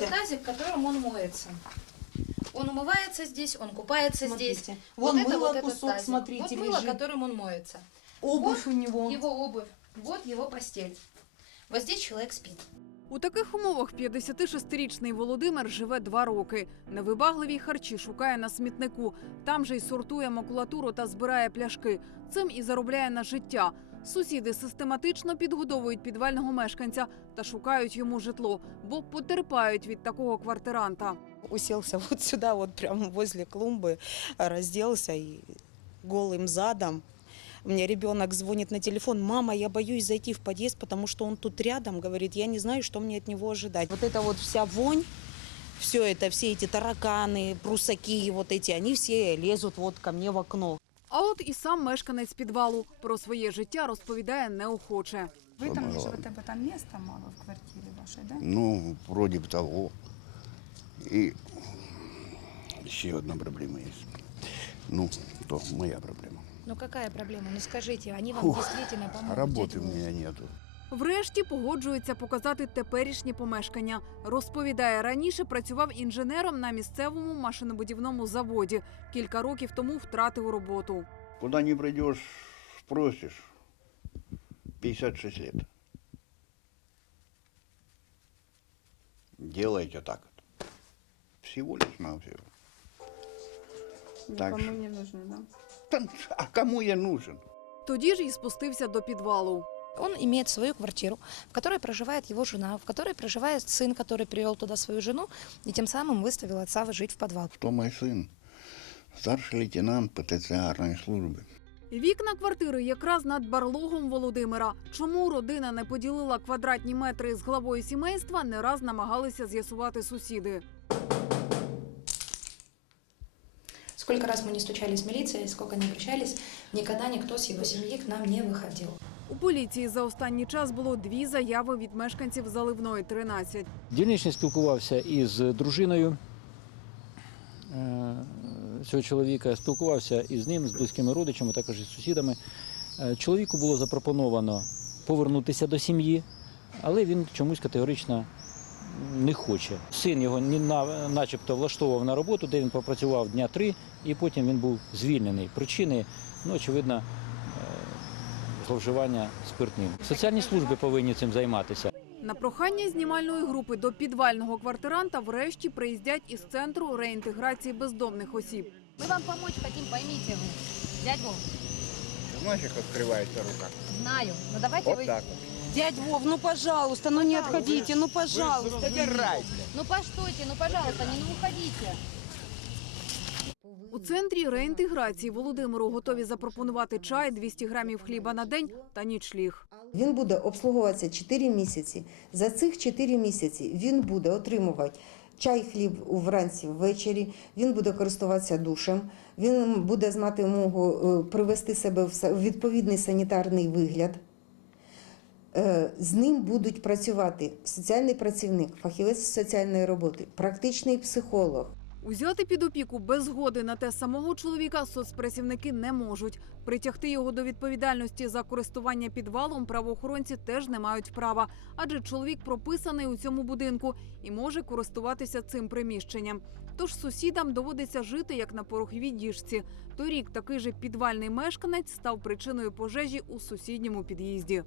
Тазик, которым он моется. Он умывается здесь, он купается здесь. Смотрите. Вон это мыло этот кусок, тазик. смотрите, Вот мыло, лежит. которым он моется. Обувь у него. Его обувь. Вот его постель. Вот здесь человек спит. У таких умовах 56-річний Володимир живе два роки. Невибагливі харчі шукає на смітнику. Там же й сортує макулатуру та збирає пляшки. Цим і заробляє на життя. Сусіди систематично підгодовують підвального мешканця та шукають йому житло, бо потерпають від такого квартиранта. Уселся вот сюда, вот прямо возле клумбы, разделся и голым задом. Мне ребенок звонит на телефон, мама, я боюсь зайти в подъезд, потому что он тут рядом, говорит, я не знаю, что мне от него ожидать. Вот эта вот вся вонь, все это, все эти тараканы, прусаки, вот эти, они все лезут вот ко мне в окно. А от і сам мешканець підвалу про своє життя розповідає неохоче. Вы там не Самое живете, бо там места мало в квартире вашей, да? Ну, вроде бы того. И еще одна проблема есть. Ну, то моя проблема. Ну какая проблема? Ну скажите, они вам Фух, действительно помогут. Работы дядя у Вова? меня нету. Врешті погоджується показати теперішнє помешкання. Розповідає, раніше працював інженером на місцевому машинобудівному заводі. Кілька років тому втратив роботу. Куда не придешь, спросишь. 56 лет. Делайте так. вот. Всего лишь навсего. Так Никому же. не нужно, да? Та, А кому я нужен? Тоді ж і спустився до підвалу. Он имеет свою квартиру, в которой проживает его жена, в которой проживает сын, который привел туда свою жену, и тем самым выставил отца жить в подвал. Кто мой сын? Старший лейтенант ПТЦАрної служби. Вікна квартири якраз над барлогом Володимира. Чому родина не поділила квадратні метри з главою сімейства, не раз намагалися з'ясувати сусіди. Сколько раз мы не стучались в милиции, сколько не обращались, никогда никто с его семьи к нам не выходил. У поліції за останній час було дві заяви від мешканців заливної 13. Дільничний спілкувався із дружиною е, цього чоловіка, спілкувався із ним, з близькими родичами, також із сусідами. Е, Чоловіку було запропоновано повернутися до сім'ї, але він чомусь категорично не хоче. Син його начебто влаштовував на роботу, де він попрацював дня три, і потім він був звільнений. Причини, ну, очевидно, е, зловживання спиртним. Соціальні служби повинні цим займатися. На прохання знімальної групи до підвального квартиранта врешті приїздять із центру реінтеграції бездомних осіб. Мы вам помочь хотим, поймите вы. Дядь Вов, Знаешь, как открывается рука? знаю. Но давайте вы... вот. Дядь Вов, ну пожалуйста, ну не отходите, ну пожалуйста. Ну постойте, ну пожалуйста, не ну, уходите. У центрі реінтеграції Володимиру готові запропонувати чай, 200 грамів хліба на день та нічліг. Він буде обслуговуватися 4 місяці. За цих 4 місяці він буде отримувати чай, хліб вранці, ввечері. Він буде користуватися душем. Він буде мати змогу е, привести себе в відповідний санітарний вигляд. Е, З ним будуть працювати соціальний працівник, фахівець соціальної роботи, практичний психолог. Узяти під опіку без згоди на те самого чоловіка соцпрацівники не можуть. Притягти його до відповідальності за користування підвалом правоохоронці теж не мають права, адже чоловік прописаний у цьому будинку і може користуватися цим приміщенням. Тож сусідам доводиться жити як на пороховій діжці. Торік такий же підвальний мешканець став причиною пожежі у сусідньому під'їзді.